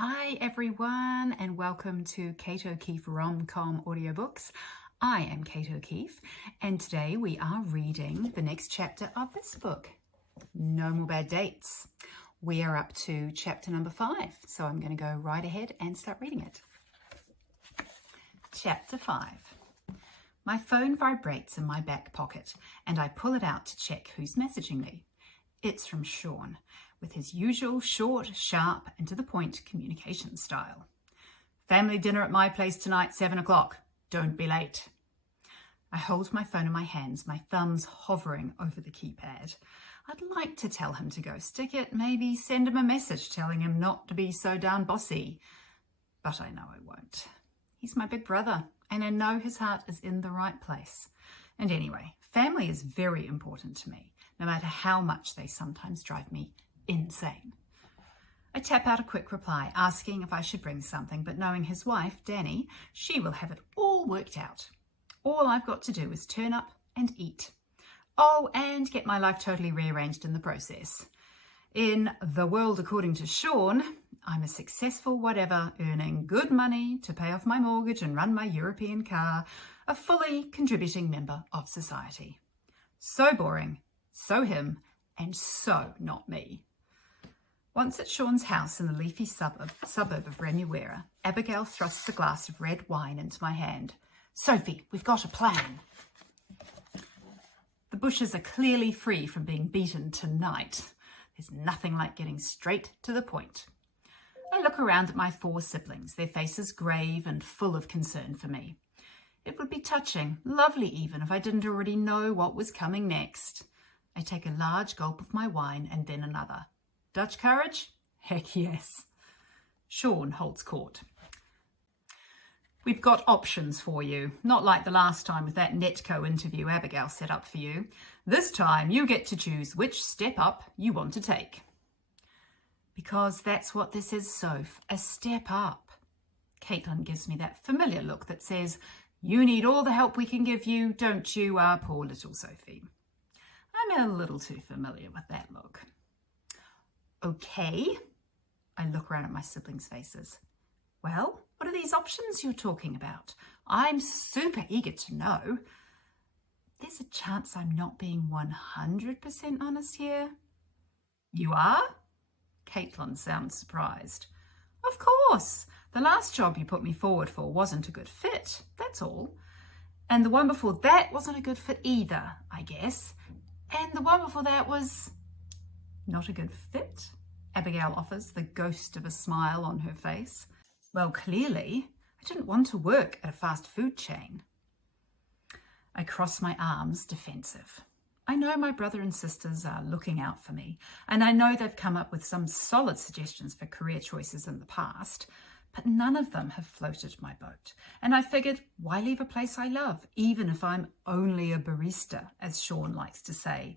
Hi everyone and welcome to Kate O'Keefe Rom-Com Audiobooks. I am Kate O'Keefe and today we are reading the next chapter of this book, No More Bad Dates. We are up to chapter number 5, so I'm going to go right ahead and start reading it. Chapter 5. My phone vibrates in my back pocket and I pull it out to check who's messaging me. It's from Sean, with his usual short, sharp, and to-the-point communication style. Family dinner at my place tonight, 7 o'clock. Don't be late. I hold my phone in my hands, my thumbs hovering over the keypad. I'd like to tell him to go stick it, maybe send him a message telling him not to be so darn bossy. But I know I won't. He's my big brother, and I know his heart is in the right place. And anyway, family is very important to me, no matter how much they sometimes drive me insane. I tap out a quick reply asking if I should bring something, but knowing his wife, Danny, she will have it all worked out. All I've got to do is turn up and eat. Oh, and get my life totally rearranged in the process. In The World According to Sean, I'm a successful whatever, earning good money to pay off my mortgage and run my European car, a fully contributing member of society. So boring, so him, and so not me. Once at Sean's house in the leafy suburb of Remuera, Abigail thrusts a glass of red wine into my hand. Sophie, we've got a plan. The bushes are clearly free from being beaten tonight. There's nothing like getting straight to the point. I look around at my 4 siblings, their faces grave and full of concern for me. It would be touching, lovely even, if I didn't already know what was coming next. I take a large gulp of my wine and then another. Dutch courage? Heck yes. Sean holds court. We've got options for you, not like the last time with that Netco interview Abigail set up for you. This time you get to choose which step up you want to take. Because that's what this is, Soph, a step up. Caitlin gives me that familiar look that says, you need all the help we can give you, don't you, our poor little Sophie? I'm a little too familiar with that look. Okay. I look around at my siblings' faces. Well, what are these options you're talking about? I'm super eager to know. There's a chance I'm not being 100% honest here. You are? Caitlin sounds surprised. Of course. The last job you put me forward for wasn't a good fit, that's all. And the one before that wasn't a good fit either, I guess. And the one before that was not a good fit, Abigail offers, the ghost of a smile on her face. Well, clearly, I didn't want to work at a fast food chain. I cross my arms, defensive. I know my brother and sisters are looking out for me, and I know they've come up with some solid suggestions for career choices in the past, but none of them have floated my boat. And I figured, why leave a place I love, even if I'm only a barista, as Sean likes to say,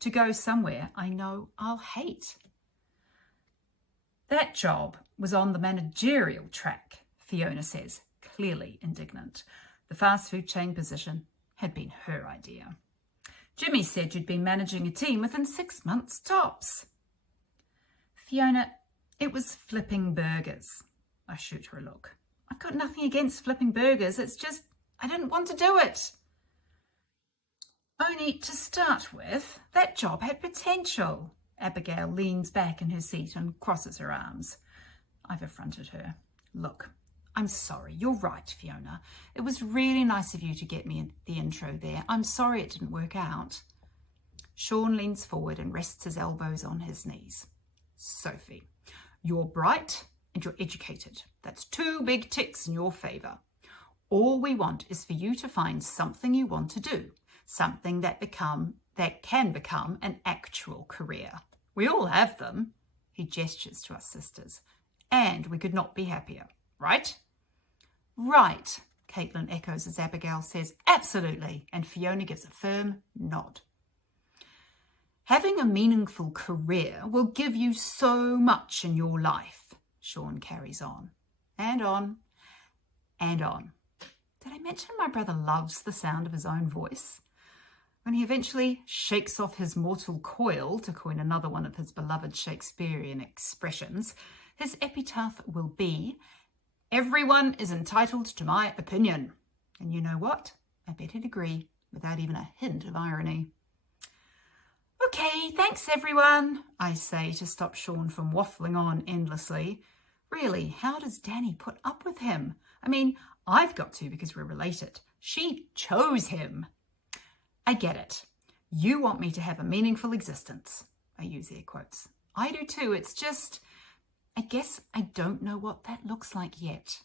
to go somewhere I know I'll hate. That job was on the managerial track, Fiona says, clearly indignant. The fast food chain position had been her idea. Jimmy said you'd been managing a team within 6 months tops. Fiona, it was flipping burgers. I shoot her a look. I've got nothing against flipping burgers. It's just, I didn't want to do it. Only to start with, that job had potential. Abigail leans back in her seat and crosses her arms. I've affronted her. Look, I'm sorry. You're right, Fiona. It was really nice of you to get me the intro there. I'm sorry it didn't work out. Sean leans forward and rests his elbows on his knees. Sophie, you're bright and you're educated. That's 2 big ticks in your favour. All we want is for you to find something you want to do, something that can become an actual career. We all have them. He gestures to us sisters. And we could not be happier, right? Right, Caitlin echoes as Abigail says, absolutely, and Fiona gives a firm nod. Having a meaningful career will give you so much in your life, Sean carries on, and on, and on. Did I mention my brother loves the sound of his own voice? When he eventually shakes off his mortal coil, to coin another one of his beloved Shakespearean expressions, His epitaph will be, "Everyone is entitled to my opinion." And you know what? I bet he'd agree without even a hint of irony. "Okay, thanks everyone," I say to stop Sean from waffling on endlessly. Really, how does Danny put up with him? I mean, I've got to because we're related. She chose him. "I get it. You want me to have a meaningful existence." I use air quotes. "I do too. It's just, I guess I don't know what that looks like yet."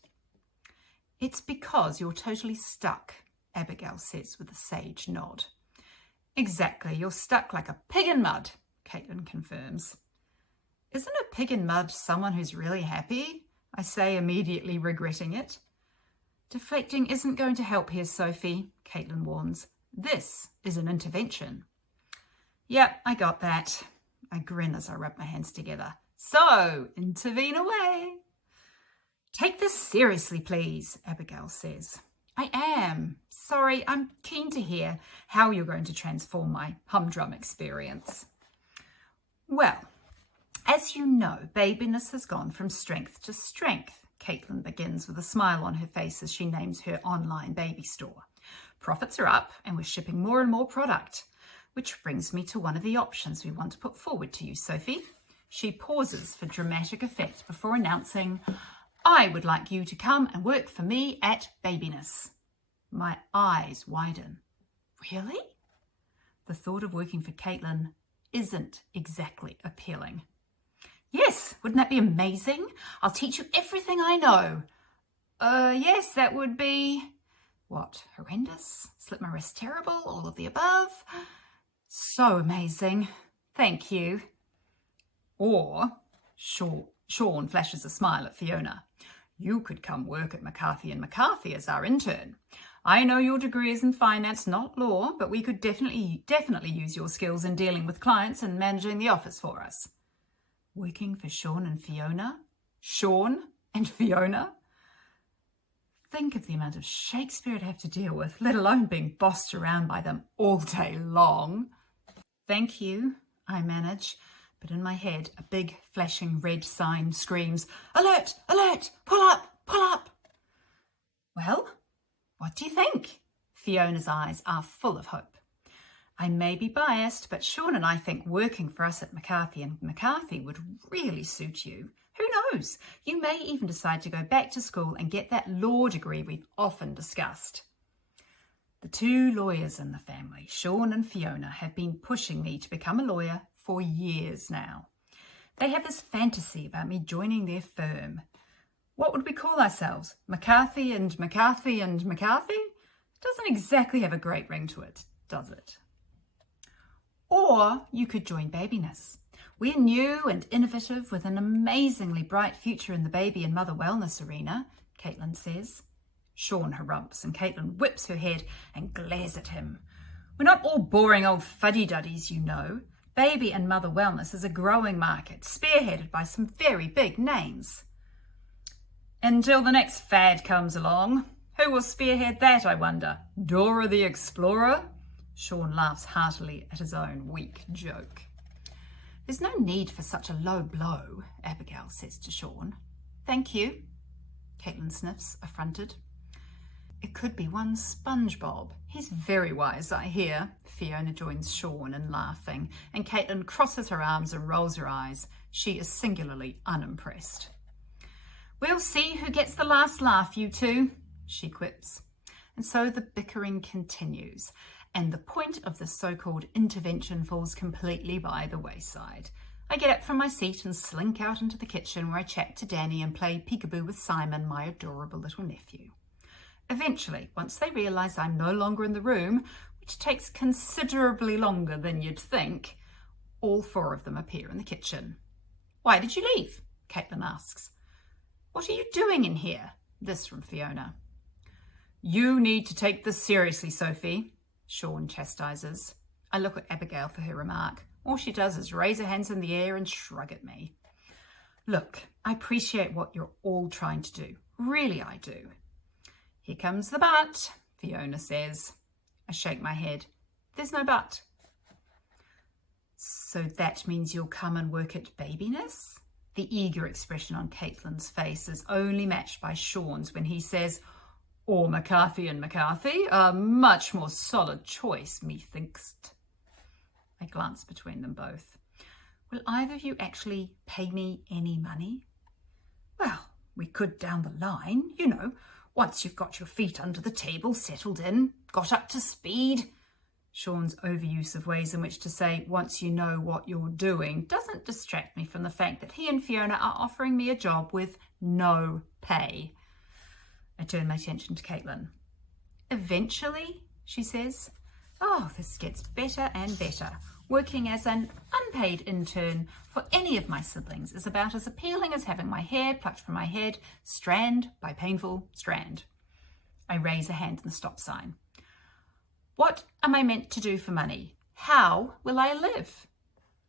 "It's because you're totally stuck," Abigail says with a sage nod. "Exactly. You're stuck like a pig in mud," Caitlin confirms. "Isn't a pig in mud someone who's really happy?" I say, immediately regretting it. "Deflecting isn't going to help here, Sophie," Caitlin warns. "This is an intervention." "Yep, I got that." I grin as I rub my hands together. "So, intervene away." "Take this seriously, please," Abigail says. "I am. Sorry, I'm keen to hear how you're going to transform my humdrum experience." "Well, as you know, babiness has gone from strength to strength," Caitlin begins with a smile on her face as she names her online baby store. "Profits are up and we're shipping more and more product. Which brings me to one of the options we want to put forward to you, Sophie." She pauses for dramatic effect before announcing, "I would like you to come and work for me at Babiness." My eyes widen. Really? The thought of working for Caitlin isn't exactly appealing. "Yes, wouldn't that be amazing? I'll teach you everything I know." Yes, that would be..." What, horrendous? Slip my wrist terrible? All of the above? "So amazing. Thank you." Or, Sean flashes a smile at Fiona. "You could come work at McCarthy and McCarthy as our intern. I know your degree is in finance, not law, but we could definitely use your skills in dealing with clients and managing the office for us." Working for Sean and Fiona? Sean and Fiona? Think of the amount of Shakespeare I'd have to deal with, let alone being bossed around by them all day long. "Thank you," I manage, but in my head, a big flashing red sign screams, "Alert! Alert! Pull up! Pull up!" "Well, what do you think?" Fiona's eyes are full of hope. "I may be biased, but Sean and I think working for us at McCarthy and McCarthy would really suit you. Who knows? You may even decide to go back to school and get that law degree we've often discussed." The two lawyers in the family, Sean and Fiona, have been pushing me to become a lawyer for years now. They have this fantasy about me joining their firm. What would we call ourselves? McCarthy and McCarthy and McCarthy? Doesn't exactly have a great ring to it, does it? Or you could join Babiness. We're new and innovative with an amazingly bright future in the baby and mother wellness arena, Caitlin says. Sean harumphs and Caitlin whips her head and glares at him. "We're not all boring old fuddy-duddies, you know. Baby and mother wellness is a growing market, spearheaded by some very big names." "Until the next fad comes along. Who will spearhead that, I wonder? Dora the Explorer?" Sean laughs heartily at his own weak joke. "There's no need for such a low blow," Abigail says to Sean. "Thank you," Caitlin sniffs, affronted. "It could be one SpongeBob. He's very wise, I hear." Fiona joins Sean in laughing, and Caitlin crosses her arms and rolls her eyes. She is singularly unimpressed. "We'll see who gets the last laugh, you two," she quips. And so the bickering continues, and the point of the so-called intervention falls completely by the wayside. I get up from my seat and slink out into the kitchen where I chat to Danny and play peekaboo with Simon, my adorable little nephew. Eventually, once they realise I'm no longer in the room, which takes considerably longer than you'd think, all four of them appear in the kitchen. "Why did you leave?" Caitlin asks. "What are you doing in here?" This from Fiona. "You need to take this seriously, Sophie," Sean chastises. I look at Abigail for her remark. All she does is raise her hands in the air and shrug at me. "Look, I appreciate what you're all trying to do. Really, I do." "Here comes the but," Fiona says. I shake my head. "There's no but." "So that means you'll come and work at Babiness?" The eager expression on Caitlin's face is only matched by Sean's when he says, "Or McCarthy and McCarthy, a much more solid choice, methinks." I glance between them both. Will either of you actually pay me any money? Well, we could down the line, you know, once you've got your feet under the table, settled in, got up to speed. Sean's overuse of ways in which to say, once you know what you're doing, doesn't distract me from the fact that he and Fiona are offering me a job with no pay. I turn my attention to Caitlin. Eventually, she says, "Oh, this gets better and better. Working as an unpaid intern for any of my siblings is about as appealing as having my hair plucked from my head, strand by painful strand." I raise a hand in the stop sign. What am I meant to do for money? How will I live?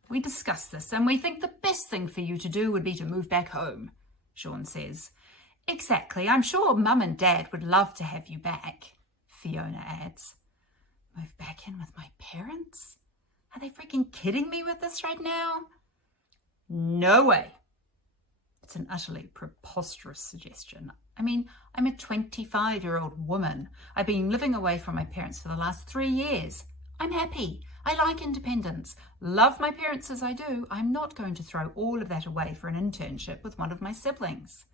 We discuss this and we think the best thing for you to do would be to move back home, Sean says. Exactly, I'm sure Mum and Dad would love to have you back, Fiona adds. Move back in with my parents? Are they freaking kidding me with this right now? No way. It's an utterly preposterous suggestion. I mean, I'm a 25-year-old woman. I've been living away from my parents for the last 3 years. I'm happy. I like independence. Love my parents as I do. I'm not going to throw all of that away for an internship with one of my siblings.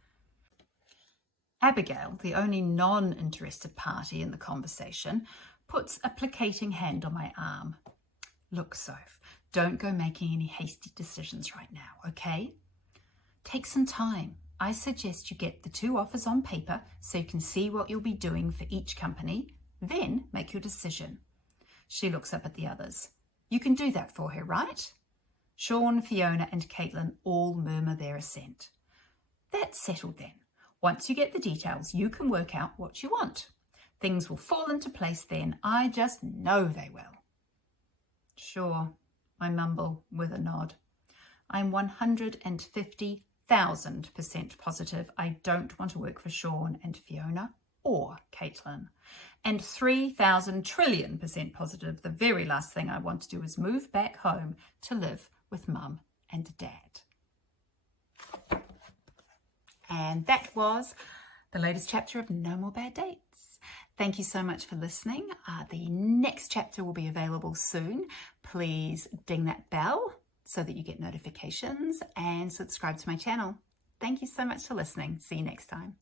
Abigail, the only non-interested party in the conversation, puts a placating hand on my arm. Look, Soph, don't go making any hasty decisions right now, okay? Take some time. I suggest you get the 2 offers on paper so you can see what you'll be doing for each company, then make your decision. She looks up at the others. You can do that for her, right? Sean, Fiona and Caitlin all murmur their assent. That's settled then. Once you get the details, you can work out what you want. Things will fall into place then. I just know they will. Sure, I mumble with a nod. I'm 150,000% positive I don't want to work for Sean and Fiona or Caitlin. And 3,000,000,000,000,000% positive the very last thing I want to do is move back home to live with Mum and Dad. And that was the latest chapter of No More Bad Dates. Thank you so much for listening. The next chapter will be available soon. Please ding that bell so that you get notifications and subscribe to my channel. Thank you so much for listening. See you next time.